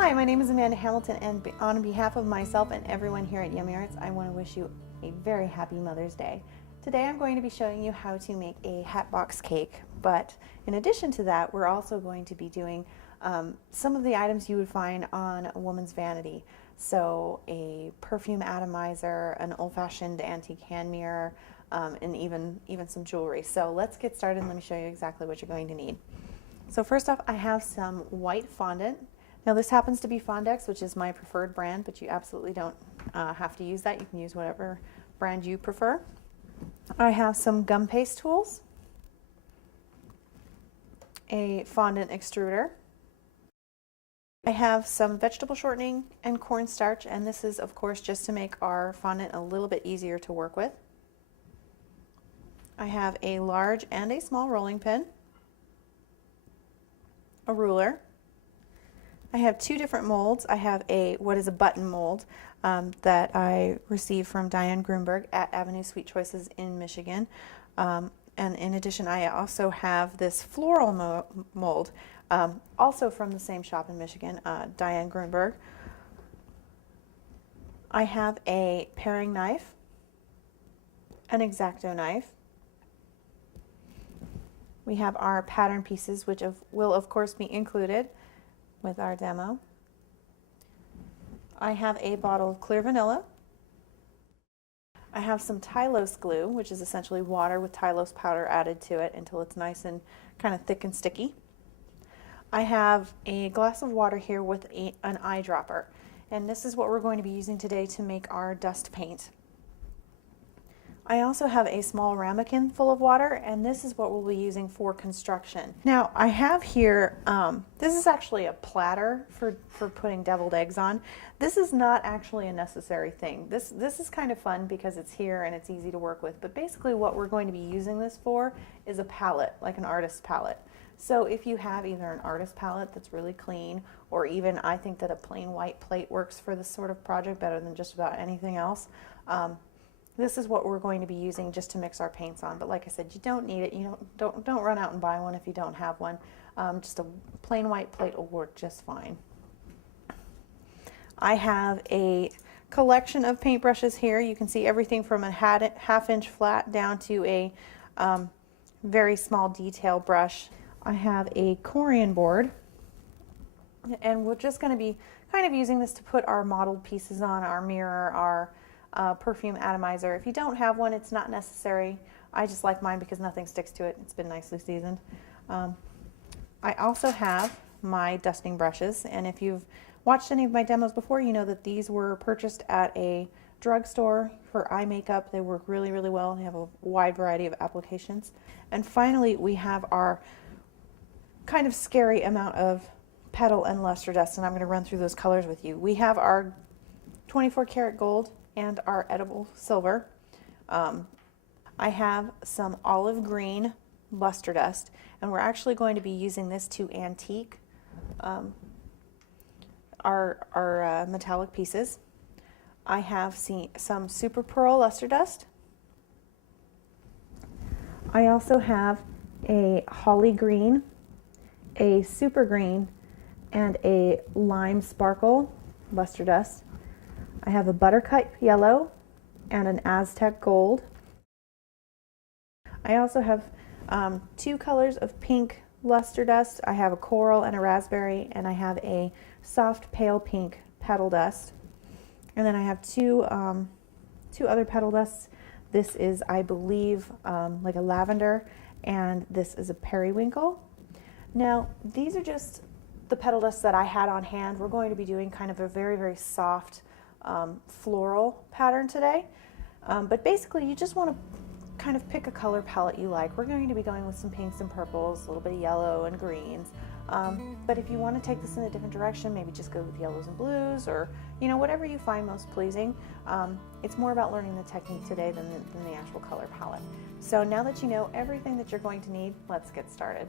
Hi, my name is Amanda Hamilton, and on behalf of myself and everyone here at Yummy Arts, I want to wish you a very happy Mother's Day. Today I'm going to be showing you how to make a hat box cake, but in addition to that, we're also going to be doing some of the items you would find on a woman's vanity. So a perfume atomizer, an old-fashioned antique hand mirror, and even some jewelry. So let's get started and let me show you exactly what you're going to need. So first off, I have some white fondant. Now this happens to be Fondex, which is my preferred brand, but you absolutely don't have to use that. You can use whatever brand you prefer. I have some gum paste tools, a fondant extruder. I have some vegetable shortening and cornstarch, and this is of course just to make our fondant a little bit easier to work with. I have a large and a small rolling pin, a ruler. I have two different molds. I have what is a button mold that I received from Diane Grunberg at Avenue Sweet Choices in Michigan. And in addition, I also have this floral mold, also from the same shop in Michigan, Diane Grunberg. I have a paring knife, an X-Acto knife. We have our pattern pieces, which will of course be included with our demo. I have a bottle of clear vanilla. I have some Tylose Glue, which is essentially water with Tylose powder added to it until it's nice and kind of thick and sticky. I have a glass of water here with an eyedropper, and this is what we're going to be using today to make our dust paint. I also have a small ramekin full of water, and this is what we'll be using for construction. Now I have here, this is actually a platter for putting deviled eggs on. This is not actually a necessary thing. This is kind of fun because it's here and it's easy to work with, but basically what we're going to be using this for is a palette, like an artist palette. So if you have either an artist palette that's really clean, or even I think that a plain white plate works for this sort of project better than just about anything else. This is what we're going to be using just to mix our paints on, but like I said, you don't need it. You don't run out and buy one if you don't have one. Just a plain white plate will work just fine. I have a collection of paintbrushes here. You can see everything from a half-inch flat down to a very small detail brush. I have a Corian board, and we're just going to be kind of using this to put our modeled pieces on, our mirror, our perfume atomizer. If you don't have one, it's not necessary. I just like mine because nothing sticks to it. It's been nicely seasoned. I also have my dusting brushes, and if you've watched any of my demos before, you know that these were purchased at a drugstore for eye makeup. They work really, really well and have a wide variety of applications. And finally, we have our kind of scary amount of Petal and luster dust, and I'm going to run through those colors with you. We have our 24 karat gold and our edible silver. I have some olive green luster dust, and we're actually going to be using this to antique our metallic pieces. I have some super pearl luster dust. I also have a holly green, a super green, and a lime sparkle luster dust. I have a Buttercup yellow and an Aztec gold. I also have two colors of pink luster dust. I have a coral and a raspberry, and I have a soft pale pink petal dust. And then I have two other petal dusts. This is, I believe, like a lavender, and this is a periwinkle. Now, these are just the petal dusts that I had on hand. We're going to be doing kind of a very, very soft floral pattern today, but basically you just want to kind of pick a color palette you like. We're going to be going with some pinks and purples, a little bit of yellow and greens, but if you want to take this in a different direction, maybe just go with yellows and blues, or whatever you find most pleasing. It's more about learning the technique today than the actual color palette. So now that you know everything that you're going to need, let's get started.